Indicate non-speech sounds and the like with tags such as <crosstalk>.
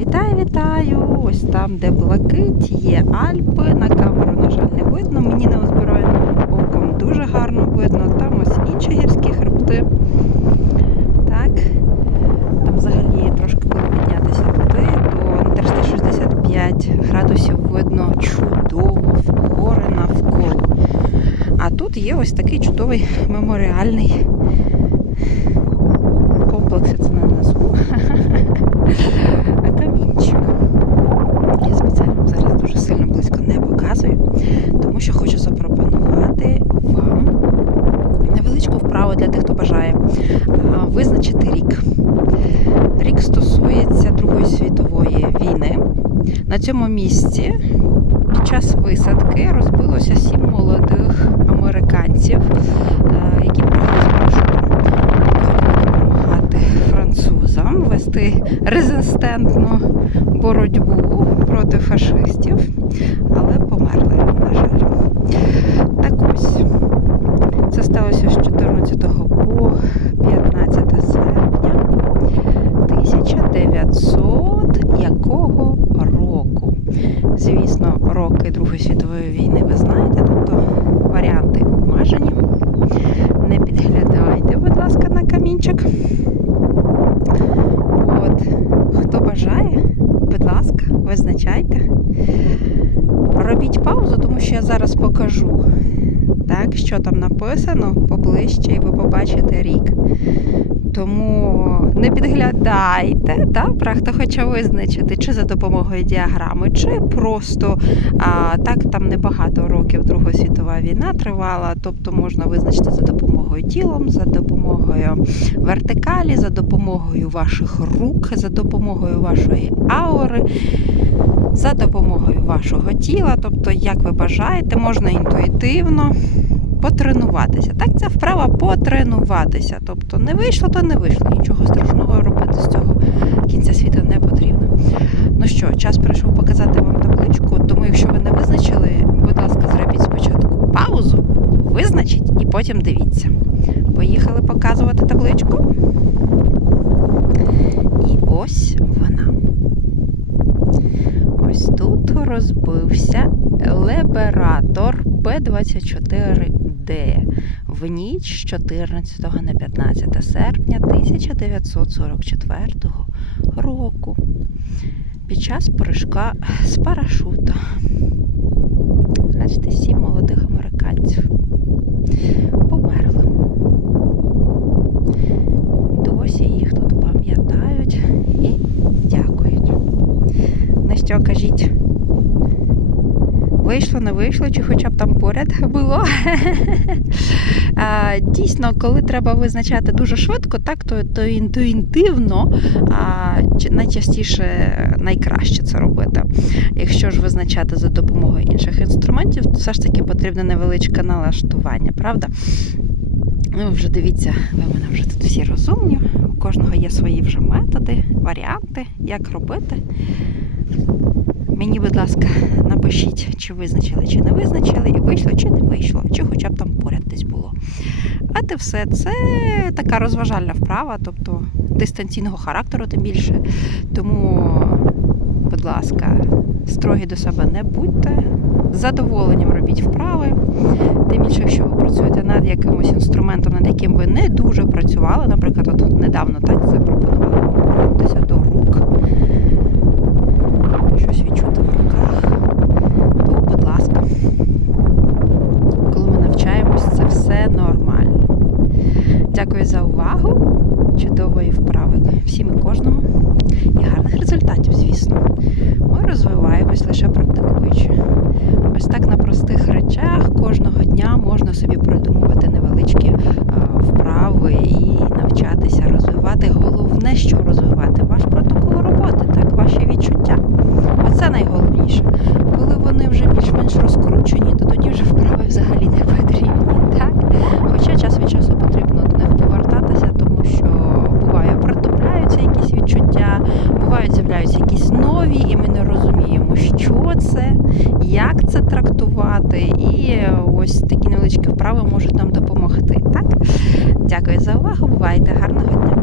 Вітаю, вітаю! Ось там, де блакить, є Альпи. На камеру, на жаль, не видно. Мені неозброєним оком дуже гарно видно. Там ось інші гірські хребти. Так. Там взагалі трошки коли піднятися туди, то на 365 градусів видно чудово гори навколо. А тут є ось такий чудовий меморіальний комплекс, я це не назву. Камінчик. Я спеціально вам зараз дуже сильно близько не показую, тому що хочу запропонувати вам невеличку вправу для тих, хто бажає а, визначити рік. Рік стосується Другої світової війни. На цьому місці під час висадки розбилося сім молодих американців, е, які прийшли з парашутом. Допомагати французам вести резистентну боротьбу проти фашистів, але померли, на жаль. Так ось. Це сталося з 14 по 15 серпня 1900 якого року. Звісно, роки Другої світової війни ви знаєте, тобто варіанти обмежені. Не підглядайте, будь ласка, на камінчик. От, хто бажає, будь ласка, визначайте. Робіть паузу, тому що я зараз покажу, так, що там написано поближче, і ви побачите рік. Тому не підглядайте, добре, хто хоче визначити, чи за допомогою діаграми, чи просто а, так там небагато років Друга світова війна тривала, тобто можна визначити за допомогою тілом, за допомогою вертикалі, за допомогою ваших рук, за допомогою вашої аури, за допомогою вашого тіла, тобто, як ви бажаєте, можна інтуїтивно потренуватися. Так, це вправа потренуватися. Тобто не вийшло, то не вийшло. Нічого страшного робити з цього кінця світу не потрібно. Ну що, час прийшов показати вам табличку, тому якщо ви не визначили, будь ласка, зробіть спочатку паузу, визначіть і потім дивіться. Поїхали показувати табличку. І ось вона. Ось тут розбився лебератор Б-24Д в ніч з 14 на 15 серпня 1944 року під час прыжка з парашута. Бачите, сім молодих американців померли. Досі їх тут пам'ятають і дякують. Ну кажіть? Вийшло, не вийшло, чи хоча б там поряд <laughs> було. Дійсно, коли треба визначати дуже швидко, так то, то інтуїтивно а, найчастіше найкраще це робити. Якщо ж визначати за допомогою інших інструментів, то все ж таки потрібне невеличке налаштування, правда? Ну, вже дивіться, ви мене вже тут всі розумні. У кожного є свої вже методи, варіанти, як робити. Мені, будь ласка, напишіть, чи визначили, чи не визначили, і вийшло, чи не вийшло, чи хоча б там поряд десь було. А те все це така розважальна вправа, тобто дистанційного характеру, тим більше. Тому, будь ласка, строгі до себе не будьте. З задоволенням робіть вправи. Тим більше, якщо ви працюєте над якимось інструментом, над яким ви не дуже працювали, наприклад, от недавно так запропонували до рук. Щось відчути в руках. То, будь ласка, коли ми навчаємось, це все нормально. Дякую за увагу. Чудової вправи всім і кожному. І гарних результатів, звісно. Ми розвиваємось лише практикуючи. Ось так на простих речах кожного дня можна собі придумувати невеличкі е, вправи і навчатися розвивати. Головне, що розвивати ваш протокол роботи, так, ваші відчуття. Оце найголовніше. Коли вони вже більш-менш розкручені, то тоді вже вправи взагалі не потрібні. Так? Хоча час від часу потрібно до них повертатися, тому що буває притупляються якісь відчуття, бувають з'являються якісь нові, і ми не розуміємо, що це, як це трактувати. І ось такі невеличкі вправи можуть нам допомогти. Так? Дякую за увагу. Бувайте гарного дня.